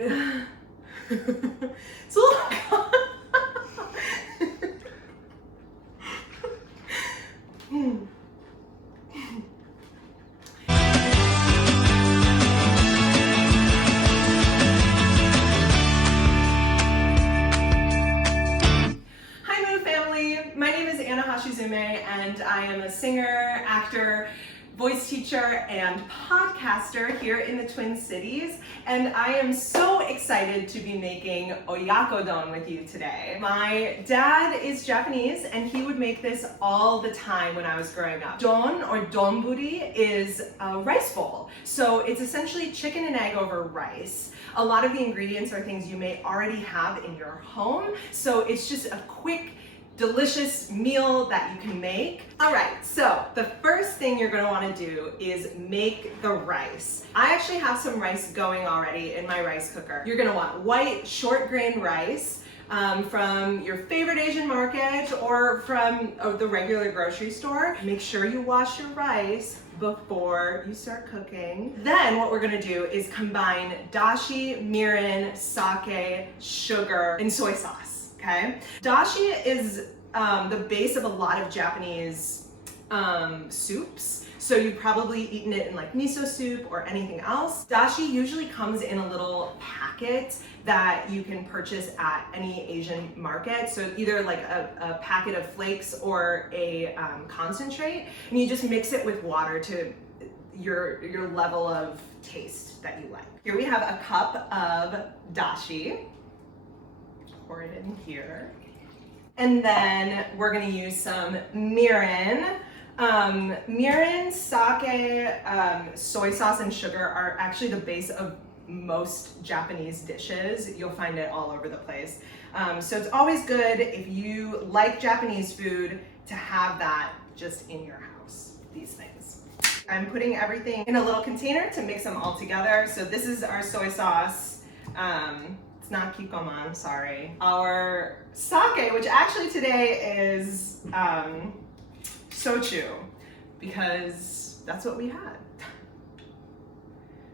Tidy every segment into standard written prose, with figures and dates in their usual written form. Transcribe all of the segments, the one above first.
It's a little Hi Moon family, my name is Hashizume and I am a singer, actor, voice teacher, and podcaster here in the Twin Cities, and I am so excited to be making Oyakodon with you today. My dad is Japanese and he would make this all the time when I was growing up. Don or donburi is a rice bowl, so it's essentially chicken and egg over rice. A lot of the ingredients are things you may already have in your home, so it's just a quick, delicious meal that you can make. All right, so the first thing you're gonna wanna do is make the rice. I actually have some rice going already in my rice cooker. You're gonna want white, short grain rice from your favorite Asian market or from the regular grocery store. Make sure you wash your rice before you start cooking. Then what we're gonna do is combine dashi, mirin, sake, sugar, and soy sauce. Okay? Dashi is the base of a lot of Japanese soups. So you've probably eaten it in like miso soup or anything else. Dashi usually comes in a little packet that you can purchase at any Asian market. So either like a packet of flakes or a concentrate, and you just mix it with water to your level of taste that you like. Here we have a cup of dashi. Pour it in here. And then we're gonna use some mirin. Mirin, sake, soy sauce, and sugar are actually the base of most Japanese dishes. You'll find it all over the place. So it's always good if you like Japanese food to have that just in your house, these things. I'm putting everything in a little container to mix them all together. So this is our soy sauce. It's not kikoman, sorry. Our sake, which actually today is sochu, because that's what we had.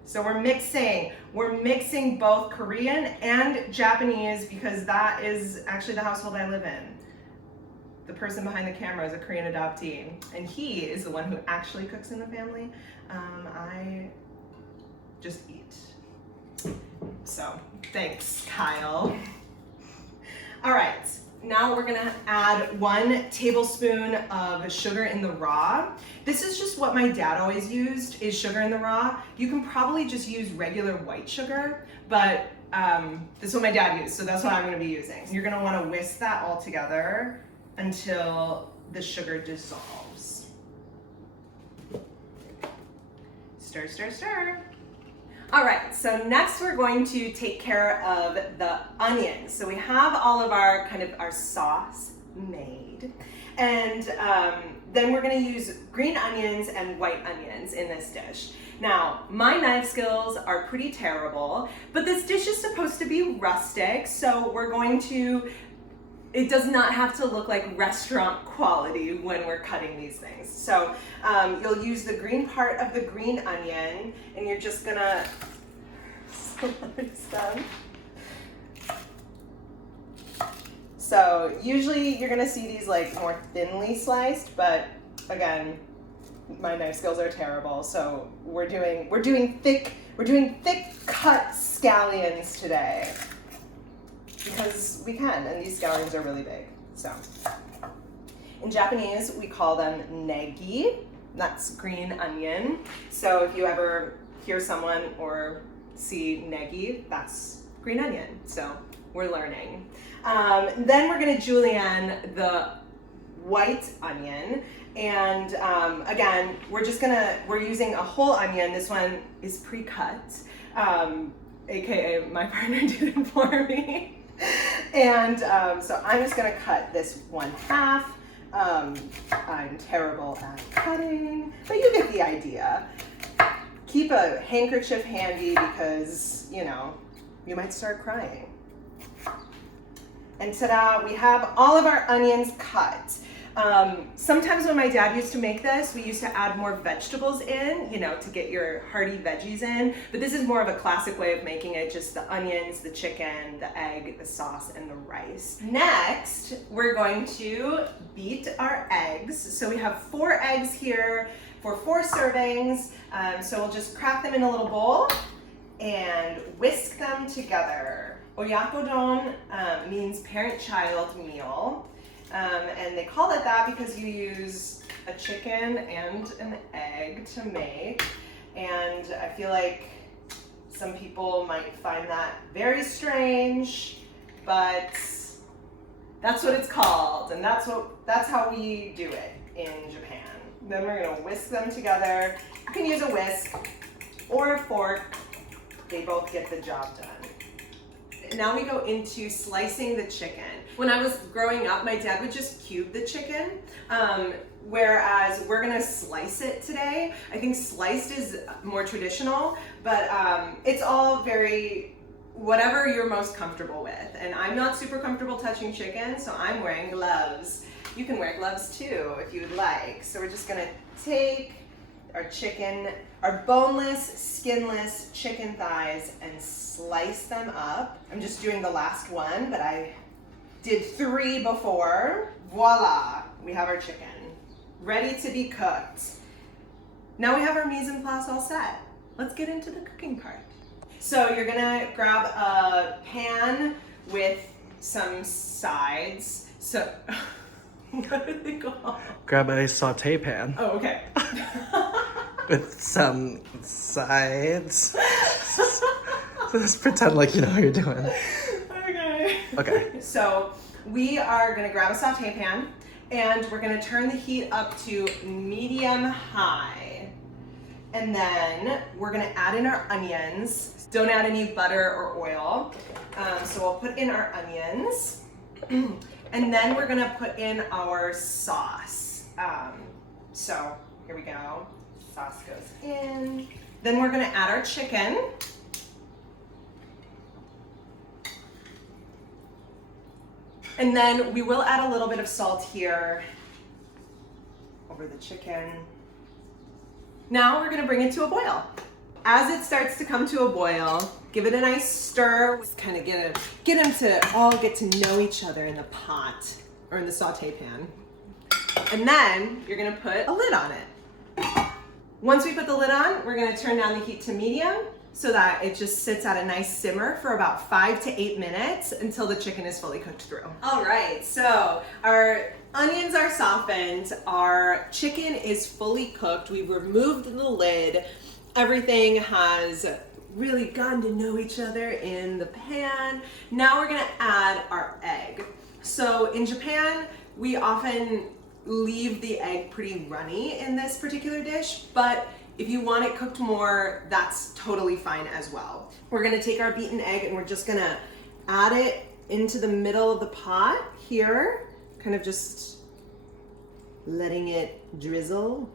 So we're mixing both Korean and Japanese because that is actually the household I live in. The person behind the camera is a Korean adoptee, and he is the one who actually cooks in the family. I just eat. So thanks, Kyle. All right, now we're gonna add 1 tablespoon of sugar in the raw. This is just what my dad always used, is sugar in the raw. You can probably just use regular white sugar, but this is what my dad used, so that's what I'm gonna be using. You're gonna wanna whisk that all together until the sugar dissolves. Stir, stir, stir. All right, so next we're going to take care of the onions. So we have all of our our sauce made, and then we're gonna use green onions and white onions in this dish. Now, my knife skills are pretty terrible, but this dish is supposed to be rustic, so it does not have to look like restaurant quality when we're cutting these things. So you'll use the green part of the green onion, and you're just gonna slice them. So usually you're gonna see these like more thinly sliced, but again, my knife skills are terrible. So we're doing thick cut scallions today, because we can, and these scallions are really big. So in Japanese, we call them negi. That's green onion. So if you ever hear someone or see negi, that's green onion. So we're learning. Then we're gonna julienne the white onion. And again, we're using a whole onion. This one is pre-cut, AKA my partner did it for me. And so I'm just gonna cut this 1/2. I'm terrible at cutting, but you get the idea. Keep a handkerchief handy because, you might start crying. And ta-da, we have all of our onions cut. Sometimes when my dad used to make this, we used to add more vegetables in, you know, to get your hearty veggies in. But this is more of a classic way of making it, just the onions, the chicken, the egg, the sauce, and the rice. Next, we're going to beat our eggs. So we have 4 eggs here for 4 servings. So we'll just crack them in a little bowl and whisk them together. Oyakodon means parent-child meal. And they call it that because you use a chicken and an egg to make. And I feel like some people might find that very strange, but that's what it's called. And that's how we do it in Japan. Then we're gonna whisk them together. You can use a whisk or a fork. They both get the job done. Now we go into slicing the chicken. When I was growing up, my dad would just cube the chicken, whereas we're gonna slice it today. I think sliced is more traditional, but it's all very, whatever you're most comfortable with. And I'm not super comfortable touching chicken, so I'm wearing gloves. You can wear gloves too if you would like. So we're just gonna take our chicken, our boneless, skinless chicken thighs, and slice them up. I'm just doing the last one, but I did 3 before. Voila, we have our chicken ready to be cooked. Now we have our mise en place all set. Let's get into the cooking part. So you're gonna grab a pan with some sides. So, what are they called? Grab a saute pan. Oh, okay. With some sides. Just pretend like you know what you're doing. Okay. So we are gonna grab a saute pan and we're gonna turn the heat up to medium high. And then we're gonna add in our onions. Don't add any butter or oil. So we'll put in our onions. And then we're gonna put in our sauce. So here we go. Sauce goes in. Then we're gonna add our chicken. And then we will add a little bit of salt here over the chicken. Now we're gonna bring it to a boil. As it starts to come to a boil, give it a nice stir. Just kind of get them to all get to know each other in the pot or in the saute pan. And then you're gonna put a lid on it. Once we put the lid on, we're gonna turn down the heat to medium so that it just sits at a nice simmer for about 5 to 8 minutes until the chicken is fully cooked through. All right, so our onions are softened, our chicken is fully cooked, we've removed the lid, everything has really gotten to know each other in the pan. Now we're gonna add our egg. So in Japan, we often leave the egg pretty runny in this particular dish, but if you want it cooked more, that's totally fine as well. We're gonna take our beaten egg and we're just gonna add it into the middle of the pot here, kind of just letting it drizzle.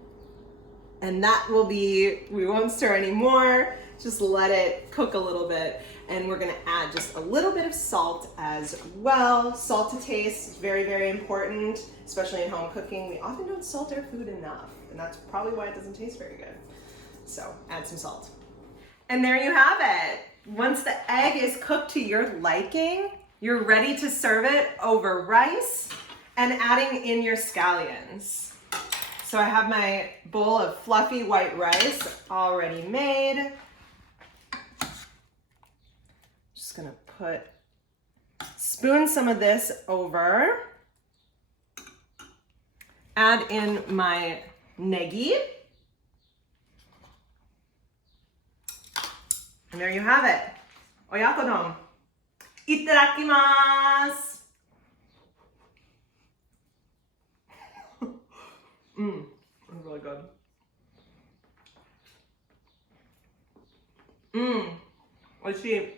And that will be, we won't stir anymore, just let it cook a little bit. And we're gonna add just a little bit of salt as well. Salt to taste is very, very important, especially in home cooking. We often don't salt our food enough, and that's probably why it doesn't taste very good. So add some salt. And there you have it. Once the egg is cooked to your liking, you're ready to serve it over rice and adding in your scallions. So I have my bowl of fluffy white rice already made. Just gonna spoon some of this over. Add in my negi. And there you have it. Oyakodon. Itadakimasu. It's really good. Oishi.